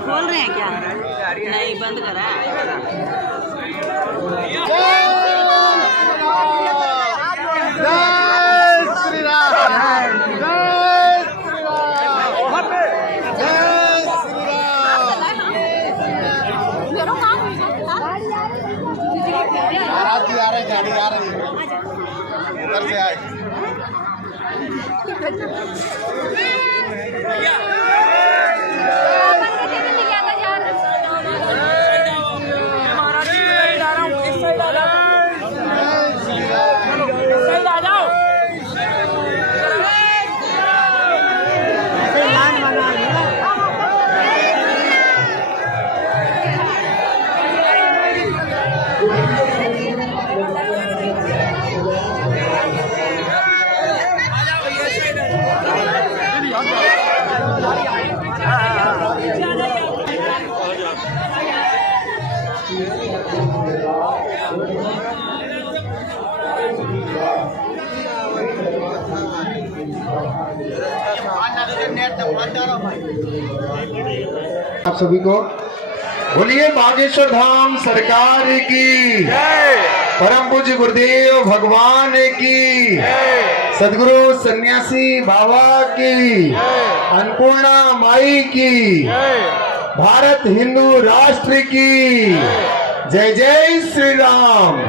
खोल रहे हैं क्या? नहीं, बंद करा। गाड़ी आ रही है उधर से आए। आप सभी को बोलिए बागेश्वर धाम सरकार की परम पूज्य गुरुदेव भगवान की सदगुरु सन्यासी बाबा की अन्नपूर्णा माई की भारत हिंदू राष्ट्र की जय जय श्री राम,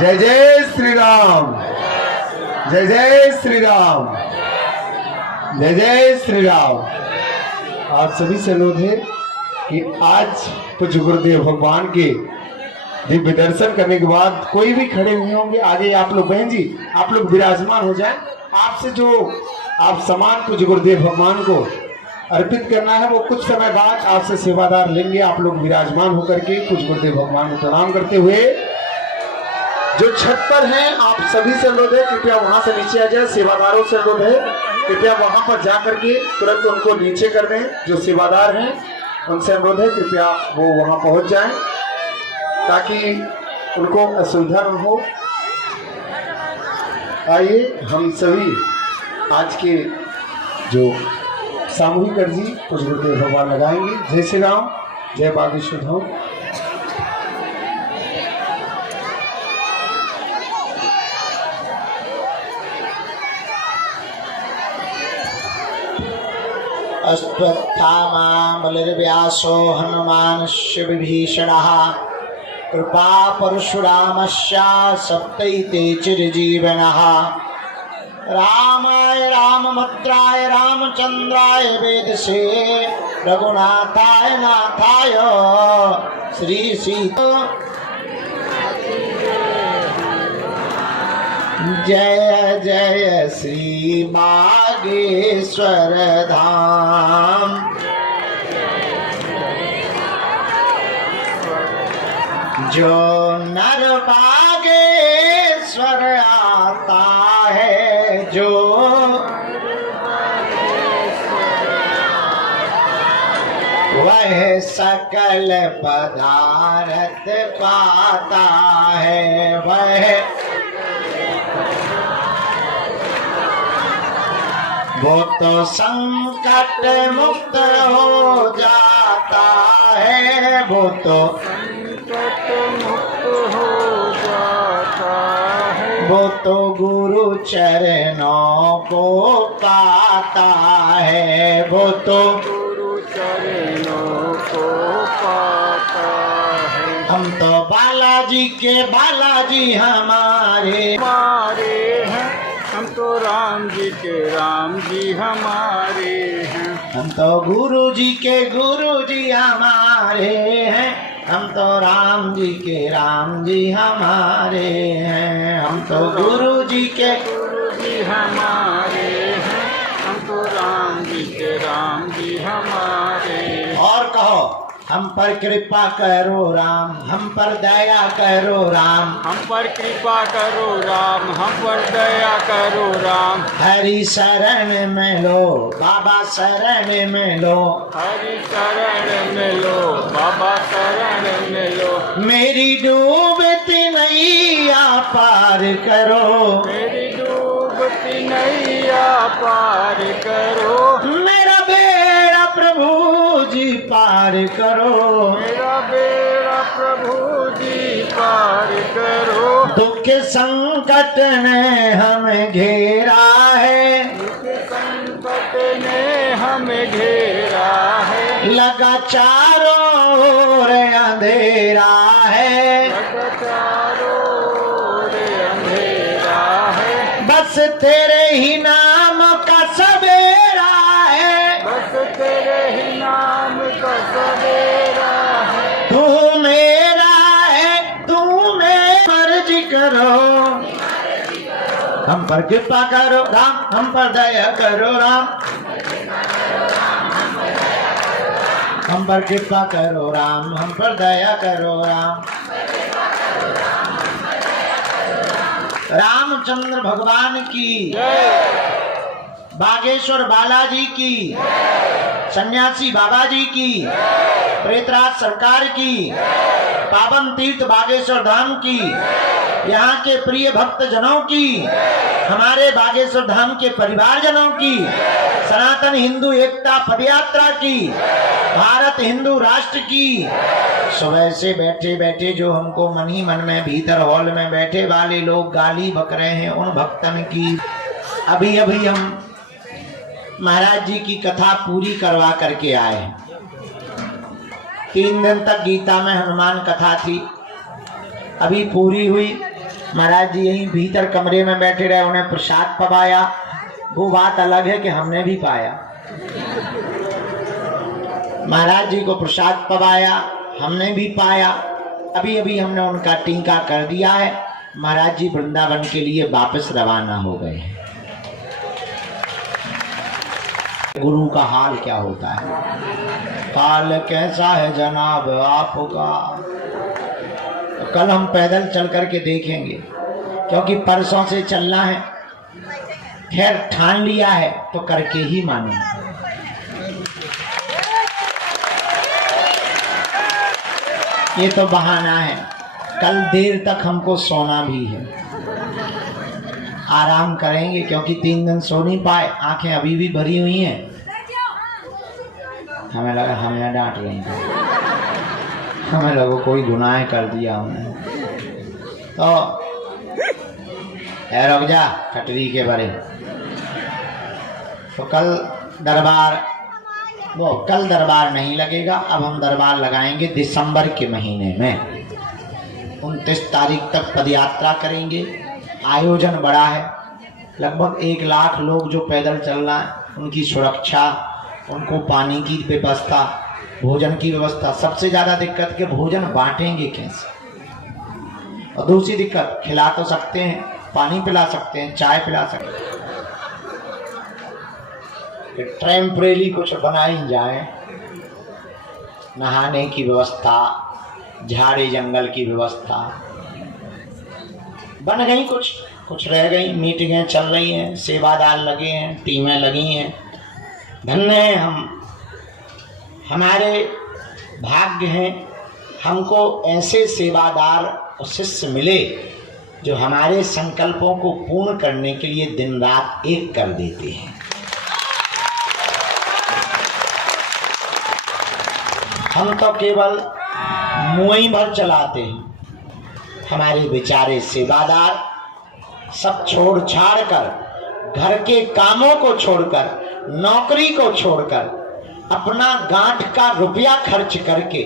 जय जय श्री राम, जय जय श्री राम, जय जय श्री राम। आप सभी से अनुरोध है कि आज पूज्य गुरुदेव भगवान के दिव्य दर्शन करने के बाद कोई भी खड़े हुए होंगे आगे आप लोग, बहन जी आप लोग विराजमान हो जाएं। आपसे जो आप सम्मान पूज्य गुरुदेव भगवान को अर्पित करना है वो कुछ समय बाद आपसे सेवादार लेंगे। आप लोग विराजमान होकर के पूज्य गुरुदेव भगवान को प्रणाम करते हुए जो छत पर हैं आप सभी से अनुरोध है कृपया वहां से नीचे आ जाए। सेवादारों से अनुरोध है कृपया वहां पर जा करके तुरंत उनको नीचे कर दें। जो सेवादार हैं उनसे अनुरोध है कृपया वो वहां पहुंच जाएं ताकि उनको असुविधा न हो। आइए हम सभी आज के जो सामूहिक अर्जी कुछ गुरुदेव भगवान लगाएंगे। जय श्री राम, जय बागेश्वर धाम। अश्वत्थामा बलिर्व्यासो हनुमानस्य विभीषणः कृपा परशुरामस्य सप्तैते चिरजीवनः। रामाय रामभद्राय रामचंद्राय वेदसे रघुनाथाय नाथाय श्री सीता। जय जय श्री बागेश्वर धाम। जो नर बागेश्वर आता है, जो वह सकल पदार्थ पाता है। वो तो संकट मुक्त हो जाता है, वो तो संकट मुक्त हो जाता है, वो तो गुरु चरणों को पाता है, वो तो गुरु चरणों को पाता है। हम तो बालाजी के बालाजी हमारे हैं, हम तो राम जी के राम जी हमारे हैं। हम तो गुरु जी के गुरु जी हमारे हैं, हम तो राम जी के राम जी हमारे हैं। हम तो गुरु जी के गुरु जी हमारे हैं, हम तो राम जी के राम जी हमारे। और कहो, हम पर कृपा करो राम, हम पर दया करो राम, हम पर कृपा करो राम, हम पर दया करो राम। हरि शरण में लो बाबा शरण में लो, हरि शरण में लो बाबा शरण में लो। मेरी डूबती नैया पार करो, मेरी डूबती नैया पार करो। मेरा बेड़ा प्रभु जी पार करो, मेरा बेड़ा प्रभु जी पार करो। दुख संकट ने हमें घेरा है, दुख संकट ने हमें घेरा है। लगा चारों ओर अंधेरा है, लगा चारों ओर अंधेरा है। बस तेरे ही नाम का सवेरा है, बस तेरे ही नाम का सवेरा है। तू मेरा है, तू मेरी मर्जी करो। हम पर कृपा करो राम, हम पर दया करो राम, हम पर कृपा करो राम, हम पर दया करो राम। रामचंद्र भगवान की, बागेश्वर बालाजी की, सन्यासी बाबा जी की, प्रेतराज सरकार की, पावन तीर्थ बागेश्वर धाम की, यहाँ के प्रिय भक्त जनों की, हमारे बागेश्वर धाम के परिवार जनों की, सनातन हिंदू एकता पदयात्रा की, भारत हिंदू राष्ट्र की। सुबह से बैठे बैठे जो हमको मन ही मन में भीतर हॉल में बैठे वाले लोग गाली बक रहे हैं, उन भक्तन की अभी अभी हम महाराज जी की कथा पूरी करवा करके आए। 3 दिन तक गीता में हनुमान कथा थी, अभी पूरी हुई। महाराज जी यहीं भीतर कमरे में बैठे रहे, उन्हें प्रसाद पवाया। वो बात अलग है कि हमने भी पाया। महाराज जी को प्रसाद पवाया, हमने भी पाया। अभी अभी हमने उनका टीका कर दिया है। महाराज जी वृंदावन के लिए वापस रवाना हो गए हैं। गुरु का हाल क्या होता है, हाल कैसा है जनाब आपका, तो कल हम पैदल चल करके देखेंगे, क्योंकि परसों से चलना है। खैर ठान लिया है तो करके ही मानो। ये तो बहाना है, कल देर तक हमको सोना भी है, आराम करेंगे क्योंकि 3 दिन सो नहीं पाए, आंखें अभी भी भरी हुई हैं। हमें लगा हमें डांट रही हैं, हमें लगा कोई गुनाह कर दिया हमने। तो रुक जा कटरी के बारे। तो कल दरबार नहीं लगेगा, अब हम दरबार लगाएंगे दिसंबर के महीने में। 29 तारीख तक पदयात्रा करेंगे। आयोजन बड़ा है, लगभग 1 लाख लोग जो पैदल चल रहा है, उनकी सुरक्षा, उनको पानी की व्यवस्था, भोजन की व्यवस्था। सबसे ज़्यादा दिक्कत के भोजन बांटेंगे कैसे, और दूसरी दिक्कत खिला तो सकते हैं, पानी पिला सकते हैं, चाय पिला सकते हैं, टेम्परेरी कुछ बनाई जाए, नहाने की व्यवस्था, झाड़ी जंगल की व्यवस्था बन गई, कुछ रह गई, मीटिंगें चल रही हैं, सेवादार लगे हैं, टीमें लगी हैं। धन्य हैं हम, हमारे भाग्य हैं, हमको ऐसे सेवादार और शिष्य मिले जो हमारे संकल्पों को पूर्ण करने के लिए दिन रात एक कर देते हैं। हम तो केवल मुँह भर चलाते हैं। हमारे बेचारे सेवादार सब छोड़ छाड़ कर, घर के कामों को छोड़कर, नौकरी को छोड़कर, अपना गांठ का रुपया खर्च करके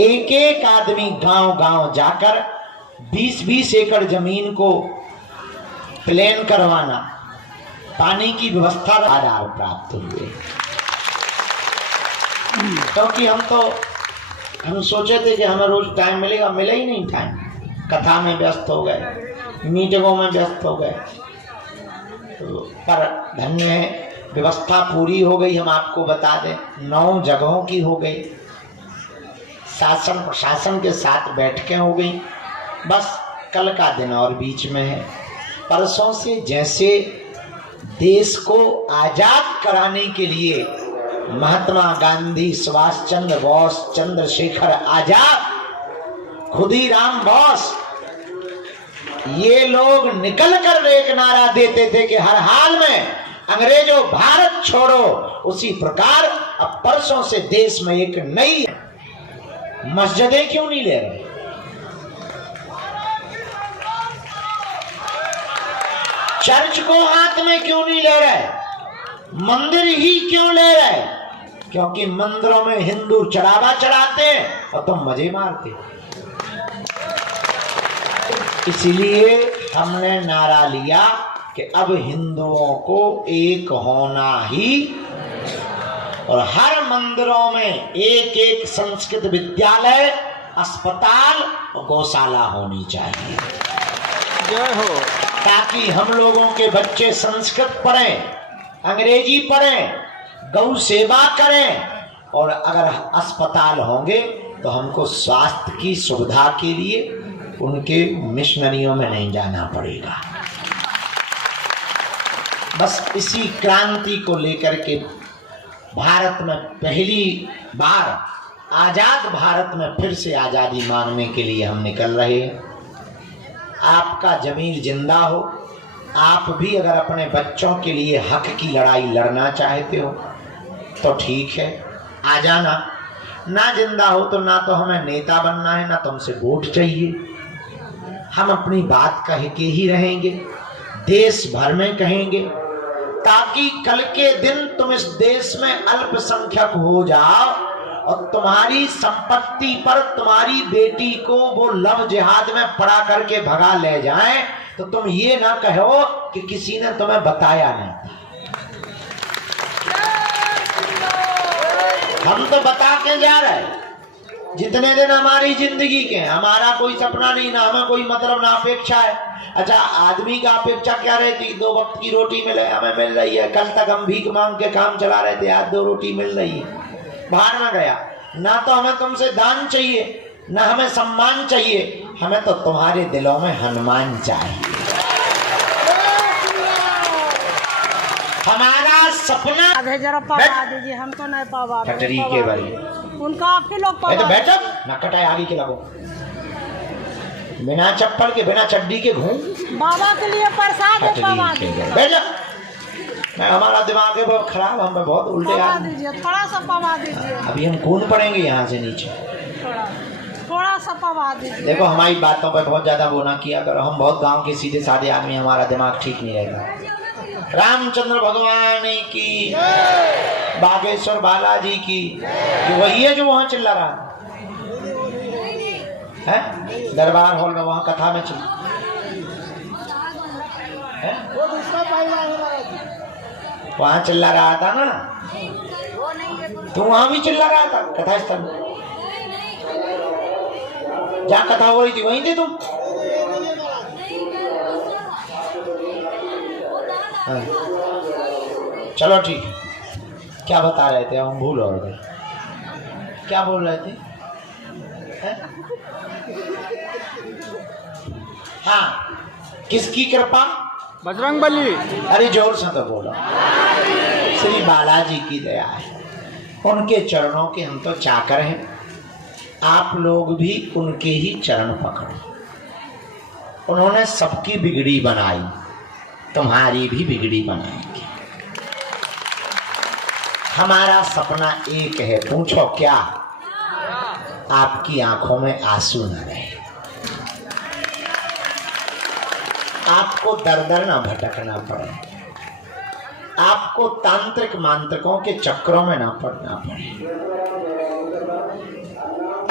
एक एक आदमी गांव-गांव जाकर 20-20 एकड़ जमीन को प्लेन करवाना, पानी की व्यवस्था आधार प्राप्त हुए। क्योंकि हम सोचे थे कि हमें रोज टाइम मिलेगा, मिला ही नहीं टाइम। कथा में व्यस्त हो गए, मीटिंगों में व्यस्त हो गए, पर धन्य है व्यवस्था पूरी हो गई। हम आपको बता दें 9 जगहों की हो गई, शासन प्रशासन के साथ बैठकें हो गई। बस कल का दिन और बीच में है। परसों से जैसे देश को आजाद कराने के लिए महात्मा गांधी, सुभाष चंद्र बोस, चंद्रशेखर आजाद, खुदीराम बोस, ये लोग निकल कर एक नारा देते थे कि हर हाल में अंग्रेजों भारत छोड़ो, उसी प्रकार अब परसों से देश में एक नई मस्जिदें क्यों नहीं ले रहे, चर्च को हाथ में क्यों नहीं ले रहे, मंदिर ही क्यों ले रहे? क्योंकि मंदिरों में हिंदू चढ़ावा चढ़ाते हैं और तुम मजे मारते। इसीलिए हमने नारा लिया कि अब हिंदुओं को एक होना ही, और हर मंदिरों में एक एक संस्कृत विद्यालय, अस्पताल और गौशाला होनी चाहिए। जय हो। ताकि हम लोगों के बच्चे संस्कृत पढ़ें, अंग्रेजी पढ़ें, गौ सेवा करें, और अगर अस्पताल होंगे तो हमको स्वास्थ्य की सुविधा के लिए उनके मिशनरियों में नहीं जाना पड़ेगा। बस इसी क्रांति को लेकर के भारत में पहली बार आजाद भारत में फिर से आजादी मांगने के लिए हम निकल रहे हैं। आपका जमीर जिंदा हो, आप भी अगर अपने बच्चों के लिए हक की लड़ाई लड़ना चाहते हो तो ठीक है, आ जाना। ना जिंदा हो तो ना तो हमें नेता बनना है, ना तो हमसे वोट चाहिए। हम अपनी बात कह के ही रहेंगे, देश भर में कहेंगे, ताकि कल के दिन तुम इस देश में अल्पसंख्यक हो जाओ और तुम्हारी संपत्ति पर तुम्हारी बेटी को वो लव जिहाद में पड़ा करके भगा ले जाएं, तो तुम ये ना कहो कि किसी ने तुम्हें बताया नहीं। हम तो बता के जा रहे हैं। जितने दिन हमारी जिंदगी के, हमारा कोई सपना नहीं, ना हमें कोई मतलब, ना अपेक्षा है। अच्छा, आदमी का अपेक्षा क्या रहती? 2 वक्त की रोटी मिले, हमें मिल रही है। कल तक हम भीख मांग के काम चला रहे थे, आज 2 रोटी मिल रही है। बाहर में गया, ना तो हमें तुमसे दान चाहिए, ना हमें सम्मान चाहिए, हमें तो तुम्हारे दिलों में हनुमान चाहिए। हमारा सपना जरा पावा दीजिए, हम तो नहीं पावा। कटरी के बारे उनका आप ही लोग पावा। तो बैठक ना कटाए आगे के लगो। बिना चप्पल के बिना चड्डी के घूम। बाबा के लिए प्रसाद है, पवा दीजिए। बैठ जा। मैं हमारा दिमाग है बहुत खराब, हम बहुत उल्टे पवा आदमी। दीजिए, थोड़ा सा पवा दीजिए, अभी हम कूद पड़ेंगे यहाँ से नीचे। थोड़ा सा पवा दीजिए। देखो हमारी बातों पर बहुत ज्यादा वो ना किया करो, हम बहुत गांव के सीधे साधे आदमी, हमारा दिमाग ठीक नहीं रहेगा। रामचंद्र भगवान की, बागेश्वर बालाजी की, वही है जो वहाँ चिल्ला रहा है दरबार हॉल में, वहाँ कथा में चिल्ला है? वहाँ चिल्ला रहा था ना, तो वहाँ भी चिल्ला रहा था कथा स्थल में। जहाँ कथा हो रही थी वहीं थे तुम। हाँ। चलो ठीक है, क्या बता रहे थे हम भूल हो गए, क्या बोल रहे थे? हाँ, किसकी कृपा? बजरंगबली। अरे जोर से तो बोलो। श्री बालाजी की दया है, उनके चरणों के हम तो चाकर हैं। आप लोग भी उनके ही चरण पकड़ो। उन्होंने सबकी बिगड़ी बनाई, तुम्हारी भी बिगड़ी बनाएंगे। हमारा सपना एक है, पूछो क्या? आपकी आंखों में आंसू न रहे, आपको दर दर न भटकना पड़े, आपको तांत्रिक मांत्रिकों के चक्रों में न पड़ना पड़े,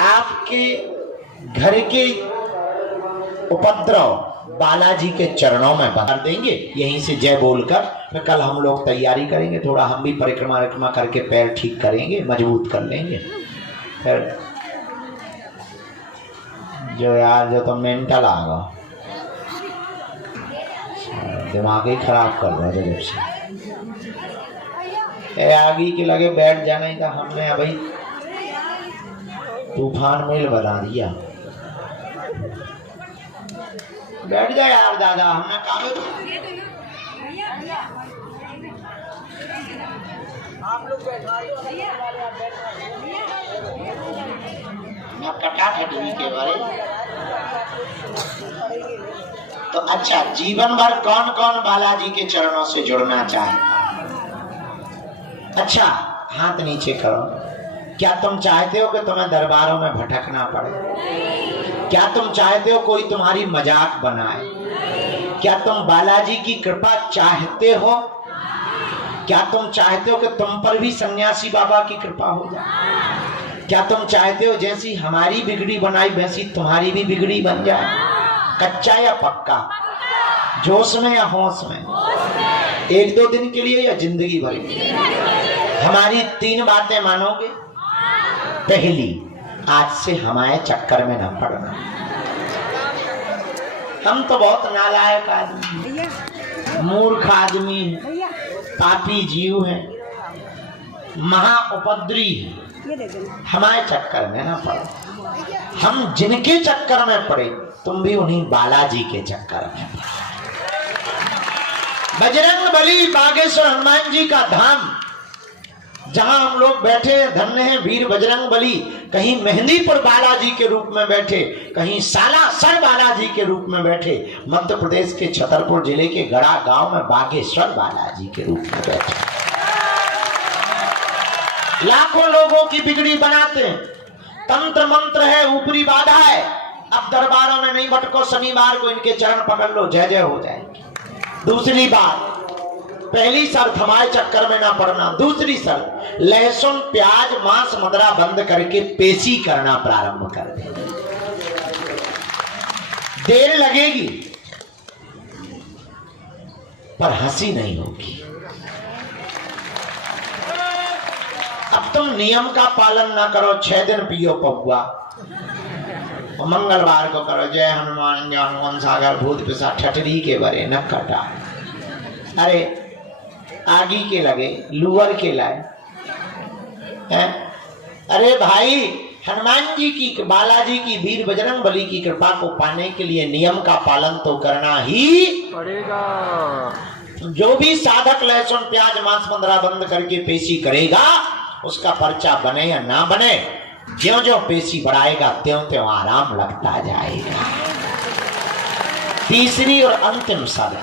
आपके घर के उपद्रव बालाजी के चरणों में बता देंगे। यहीं से जय बोलकर फिर कल हम लोग तैयारी करेंगे, थोड़ा हम भी परिक्रमा करके पैर ठीक करेंगे, मजबूत कर लेंगे। फिर जो यार जो तो मेंटल आ गया, दिमाग ही खराब कर रहा है जब से आगे के लगे बैठ जाने का। हमने अभी तूफान मेल बना दिया। बैठ जा यार दादा, हमने कहा आप लोग के बारे। तो अच्छा, जीवन भर कौन कौन बालाजी के चरणों से जुड़ना चाहता? अच्छा, हाथ नीचे करो। क्या तुम चाहते हो कि तुम्हें दरबारों में भटकना पड़े? क्या तुम चाहते हो कोई तुम्हारी मजाक बनाए? क्या तुम बालाजी की कृपा चाहते हो? क्या तुम चाहते हो कि तुम पर भी सन्यासी बाबा की कृपा हो जाए? क्या तुम चाहते हो जैसी हमारी बिगड़ी बनाई वैसी तुम्हारी भी बिगड़ी बन जाए? कच्चा या पक्का? जोश में या होश में? एक दो दिन के लिए या जिंदगी भर के लिए? हमारी 3 बातें मानोगे? पहली, आज से हमारे चक्कर में न पड़ना। हम तो बहुत नालायक आदमी, मूर्ख आदमी, पापी जीव हैं, महा उपद्री हैं। हमारे चक्कर में न पड़ो। हम जिनके चक्कर में पड़े, तुम भी उन्हीं बालाजी के चक्कर में पड़ो। बजरंगबली बागेश्वर हनुमान जी का धाम, जहां हम लोग बैठे हैं, धन्य हैं वीर बजरंगबली। कहीं मेहंदीपुर बालाजी के रूप में बैठे, कहीं सालासर बालाजी के रूप में बैठे, मध्य प्रदेश के छतरपुर जिले के गड़ा गांव में बागेश्वर बालाजी के रूप में बैठे। लाखों लोगों की बिगड़ी बनाते हैं। तंत्र मंत्र है, ऊपरी बाधा है। अब दरबारों में नहीं भटको, शनिवार को इनके चरण पकड़ लो, जय जय हो जाएगी। दूसरी बात, पहली शर्त हमारे चक्कर में ना पड़ना। दूसरी शर्त, लहसुन प्याज मांस मदरा बंद करके पेशी करना प्रारंभ कर दे। देर लगेगी पर हंसी नहीं होगी। अब तुम नियम का पालन ना करो, 6 दिन पियो पौवा, मंगलवार को करो जय हनुमान ज्ञान हनुमान सागर भूत पिशाच ठठरी के बरे न कटा। अरे आगी के लगे लुअर के लाए हैं? अरे भाई, हनुमान जी की, बालाजी की, वीर बजरंगबली की कृपा को पाने के लिए नियम का पालन तो करना ही पड़ेगा। जो भी साधक लहसुन प्याज मांस मदरा बंद करके पेशी करेगा, उसका पर्चा बने या ना बने, ज्यों ज्यों पेशी बढ़ाएगा त्यों त्यों आराम लगता जाएगा। तीसरी और अंतिम शर्त,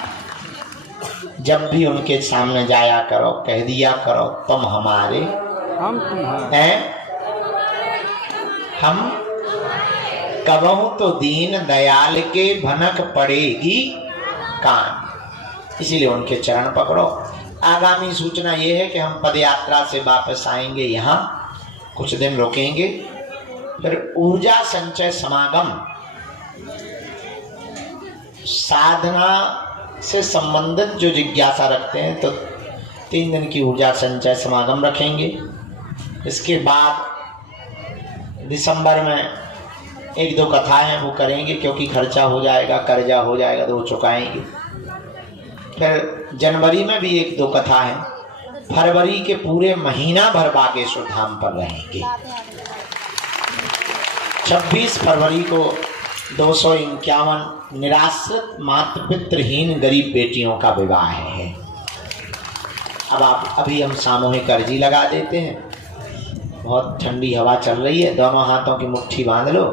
जब भी उनके सामने जाया करो कह दिया करो तुम हमारे, हम तुम्हारे हैं हम कबहू तो दीन दयाल के भनक पड़ेगी कान। इसीलिए उनके चरण पकड़ो। आगामी सूचना ये है कि हम पद यात्रा से वापस आएंगे, यहाँ कुछ दिन रुकेंगे, फिर ऊर्जा संचय समागम साधना से संबंधित जो जिज्ञासा रखते हैं तो 3 दिन की ऊर्जा संचय समागम रखेंगे। इसके बाद दिसंबर में 1-2 कथाएं हैं वो करेंगे, क्योंकि खर्चा हो जाएगा, कर्जा हो जाएगा तो वो चुकाएंगे। फिर जनवरी में भी 1-2 कथा हैं। फरवरी के पूरे महीना भर बागेश्वर धाम पर रहेंगे। 26 फरवरी को 251 निराश्रित मातृ पितृहीन गरीब बेटियों का विवाह है। अब आप अभी हम सामूहिक अर्जी लगा देते हैं। बहुत ठंडी हवा चल रही है, दोनों हाथों की मुट्ठी बांध लो।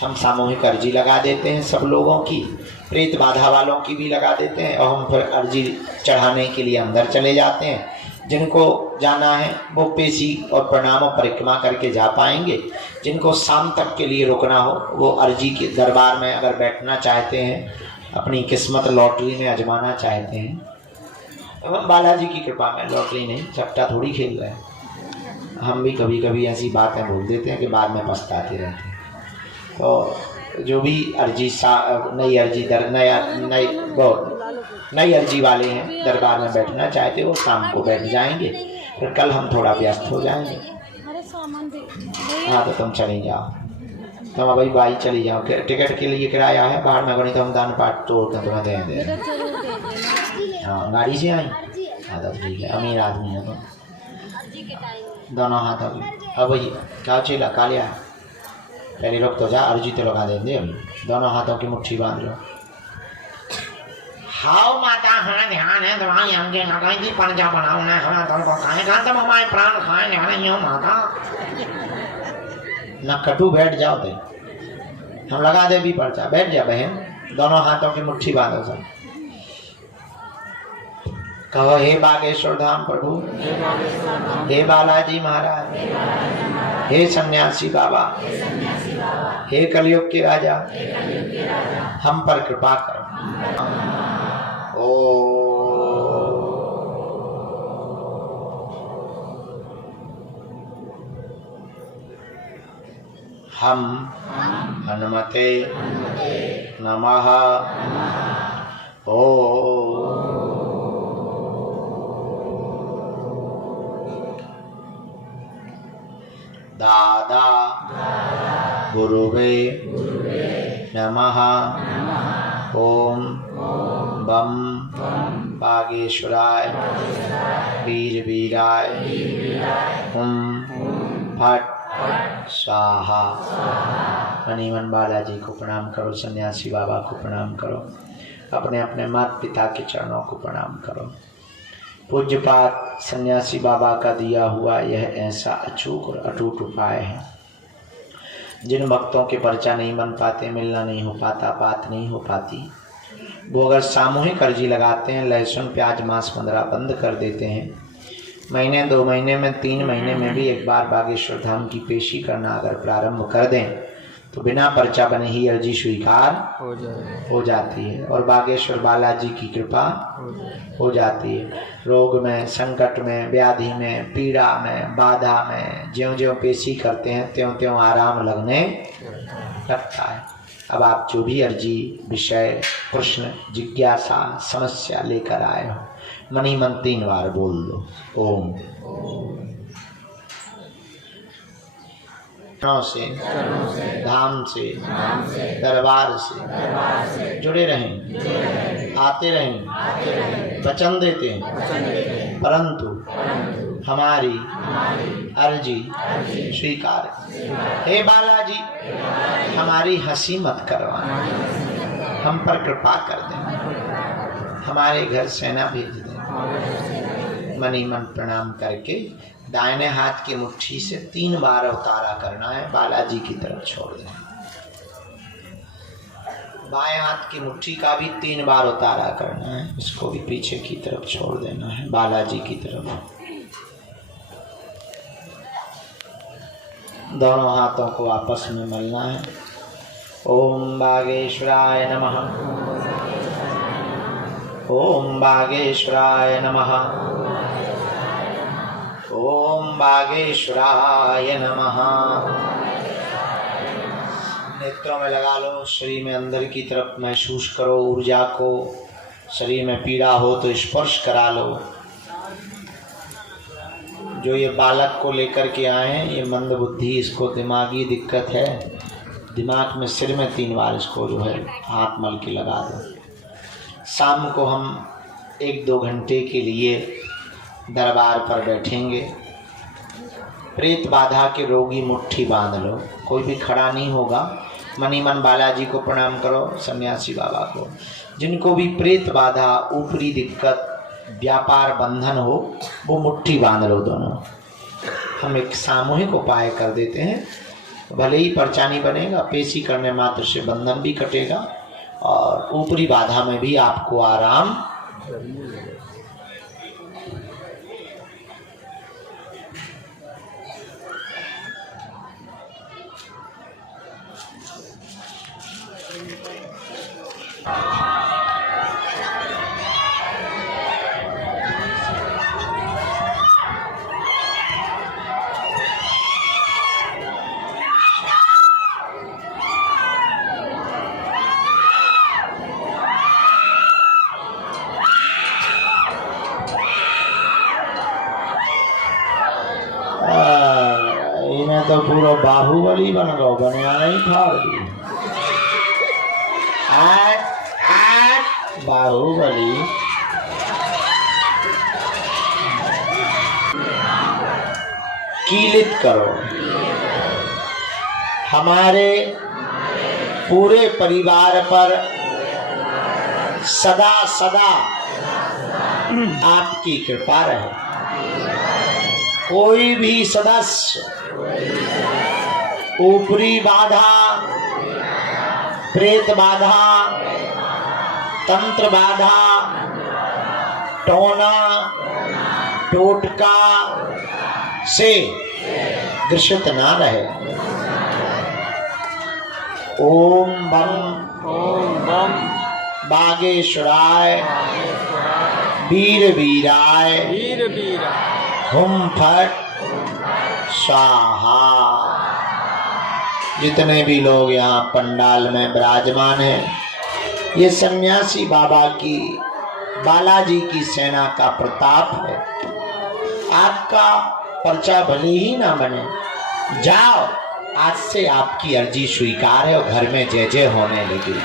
हम सामूहिक अर्जी लगा देते हैं सब लोगों की, प्रेत बाधा वालों की भी लगा देते हैं, और हम फिर अर्जी चढ़ाने के लिए अंदर चले जाते हैं। जिनको जाना है वो पेशी और प्रणाम और परिक्रमा करके जा पाएंगे। जिनको शाम तक के लिए रुकना हो वो अर्जी के दरबार में अगर बैठना चाहते हैं, अपनी किस्मत लॉटरी में आजमाना चाहते हैं, तो बालाजी की कृपा में, लॉटरी नहीं, चपटा थोड़ी खेल रहे हैं। हम भी कभी कभी ऐसी बातें बोल देते हैं कि बाद में पछताते रहते हैं। तो जो भी अर्जी नई अर्जी वाले हैं दरबार में बैठना चाहते हो शाम को बैठ जाएंगे, फिर कल हम थोड़ा व्यस्त हो जाएंगे। हाँ तो तुम चली जाओ, तुम अभी बाई चली जाओ। टिकट के लिए किराया है बाहर में, गणित हम दान पाठ तोड़ कर तुम्हें दे दें। हाँ गाड़ी से आई, हाँ तो ठीक है, अमीर आदमी है तुम। दोनों हाथों की अब क्या चेला कालिया है, पहले रुक तो जा, अर्जी तो लगा देंगे। अभी दोनों हाथों की मुट्ठी बांध लो। हाउ माता हाँ ध्यान है दवाई हमके लगाई थी पंजा बनाओ ना हमारा तुमको खाएगा तुम हमारे प्राण खाए नहीं हो माता। न कटू बैठ जाओ थे, हम लगा दे भी पर्चा, बैठ जा बहन। दोनों हाथों की मुट्ठी बांधो सब, कहो हे बागेश्वर धाम प्रभु, हे बालाजी महाराज, हे सन्यासी बाबा, हे कलयुग के राजा, हम पर कृपा करो। हम हनुमते नमः। दादा गुरुवे नमः। ओम बम बागेश्वराय वीर वीराय फट स्वाहा। मणिमन बालाजी को प्रणाम करो, सन्यासी बाबा को प्रणाम करो, अपने अपने माता पिता के चरणों को प्रणाम करो। पूज्यपात सन्यासी बाबा का दिया हुआ यह ऐसा अचूक और अटूट उपाय है, जिन भक्तों के पर्चा नहीं बन पाते, मिलना नहीं हो पाता, बात नहीं हो पाती, वो अगर सामूहिक अर्जी लगाते हैं, लहसुन प्याज मांस मदिरा बंद कर देते हैं, महीने 2 महीने में 3 महीने में भी एक बार बागेश्वर धाम की पेशी करना अगर प्रारंभ कर दें तो बिना पर्चा बने ही अर्जी स्वीकार हो जाती है और बागेश्वर बालाजी की कृपा हो जाती है। रोग में, संकट में, व्याधि में, पीड़ा में, बाधा में ज्यों ज्यों पेशी करते हैं त्यों त्यों आराम लगने लगता है। अब आप जो भी अर्जी, विषय, प्रश्न, जिज्ञासा, समस्या लेकर आए हो, मन ही मन 3 बार बोल दो ओम। से, धाम से, दरबार से जुड़े रहें, आते रहें, वचन देते हैं, परंतु हमारी अर्जी स्वीकार। हे बालाजी, हमारी हंसी मत करवाना, हम पर कृपा कर दें, हमारे घर सेना भेज दें। मनी मन प्रणाम करके दाहिने हाथ की मुट्ठी से 3 बार अवतारा करना है, बालाजी की तरफ छोड़ देना। बाएं हाथ की मुट्ठी का भी 3 बार उतारा करना है, इसको भी पीछे की तरफ छोड़ देना है, बालाजी की तरफ। दोनों हाथों को आपस में मलना है। ओम बागेश्वराय नमः, ओम बागेश्वराय नमः, ओम बागेश्वराय नमः। नेत्रों में लगा लो, शरीर में अंदर की तरफ महसूस करो ऊर्जा को। शरीर में पीड़ा हो तो स्पर्श करा लो। जो ये बालक को लेकर के आए हैं, ये मंद बुद्धि, इसको दिमागी दिक्कत है, दिमाग में सिर में 3 बार इसको जो है हाथ मल के लगा दो। शाम को हम 1-2 घंटे के लिए दरबार पर बैठेंगे। प्रेत बाधा के रोगी मुट्ठी बांध लो, कोई भी खड़ा नहीं होगा। मनी मन बालाजी को प्रणाम करो, सन्यासी बाबा को। जिनको भी प्रेत बाधा, ऊपरी दिक्कत, व्यापार बंधन हो, वो मुट्ठी बांध लो दोनों। हम एक सामूहिक उपाय कर देते हैं। भले ही पर्चा नहीं बनेगा, पेशी करने मात्र से बंधन भी कटेगा और ऊपरी बाधा में भी आपको आराम। इन्हें तो पूरा बाहुबली बन गो, बनिया नहीं फाड़ दी। बाहुबली कीलित करो। हमारे पूरे परिवार पर सदा सदा आपकी कृपा रहे। कोई भी सदस्य ऊपरी बाधा, प्रेत बाधा, तंत्र बाधा, टोना टोटका से ग्रसित ना रहे। ओम बम बागेश्वराय वीर वीराय हुम फट स्वाहा। जितने भी लोग यहाँ पंडाल में विराजमान हैं, ये सन्यासी बाबा की, बालाजी की सेना का प्रताप है। आपका पर्चा भले ही ना बने, जाओ, आज से आपकी अर्जी स्वीकार है और घर में जय जय होने लगी।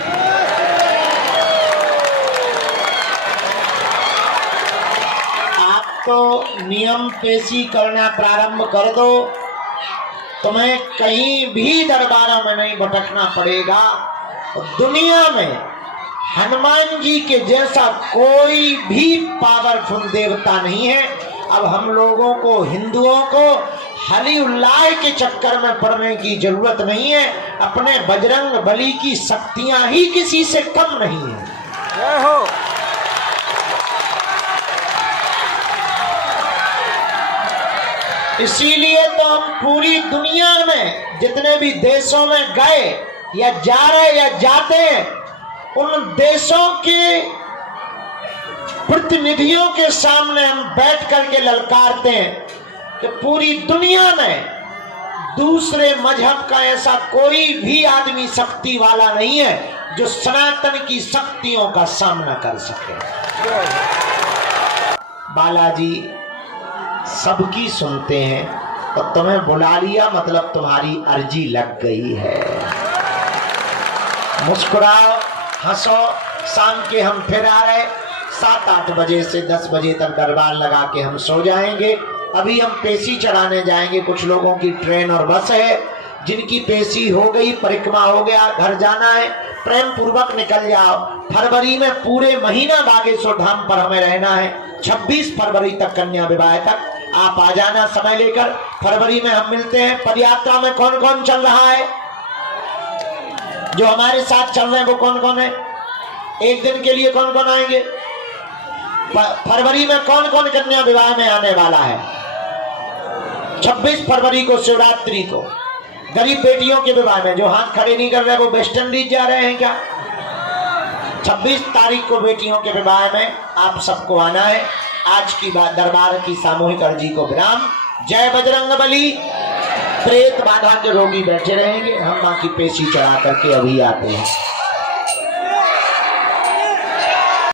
आप तो नियम पेशी करना प्रारंभ कर दो, तुम्हें कहीं भी दरबारों में नहीं भटकना पड़ेगा। दुनिया में हनुमान जी के जैसा कोई भी पावरफुल देवता नहीं है। अब हम लोगों को, हिंदुओं को हली उल्लाह के चक्कर में पड़ने की जरूरत नहीं है। अपने बजरंग बली की शक्तियां ही किसी से कम नहीं है। जय हो। इसीलिए तो हम पूरी दुनिया में जितने भी देशों में गए या जा रहे या जाते हैं, उन देशों के प्रतिनिधियों के सामने हम बैठ करके ललकारते हैं कि पूरी दुनिया में दूसरे मजहब का ऐसा कोई भी आदमी शक्ति वाला नहीं है जो सनातन की शक्तियों का सामना कर सके। बालाजी सबकी सुनते हैं, तो तुम्हें बुला लिया मतलब तुम्हारी अर्जी लग गई है। मुस्कुराओ, हंसो। शाम के हम फिर आ रहे, 7-8 बजे से 10 बजे तक दरबार लगा के हम सो जाएंगे। अभी हम पेशी चढ़ाने जाएंगे। कुछ लोगों की ट्रेन और बस है, जिनकी पेशी हो गई, परिक्रमा हो गया, घर जाना है, प्रेम पूर्वक निकल जाओ। फरवरी में पूरे महीना बागेश्वर धाम पर हमें रहना है। 26 फरवरी तक, कन्या विवाह तक आप आ जाना समय लेकर। फरवरी में हम मिलते हैं। पदयात्रा में कौन कौन चल रहा है? जो हमारे साथ चल रहे हैं वो कौन कौन है? एक दिन के लिए कौन कौन आएंगे? फरवरी में कौन कौन कन्या विवाह में आने वाला है? 26 फरवरी को शिवरात्रि को गरीब बेटियों के विवाह में। जो हाथ खड़े नहीं कर रहे वो वेस्ट इंडीज जा रहे हैं क्या? 26 तारीख को बेटियों के विवाह में आप सबको आना है। आज की दरबार की सामूहिक अर्जी को विराम। जय बजरंगबली। प्रेत बाधा के रोगी बैठे रहेंगे, हम मां की पेशी चढ़ा करके अभी आते हैं।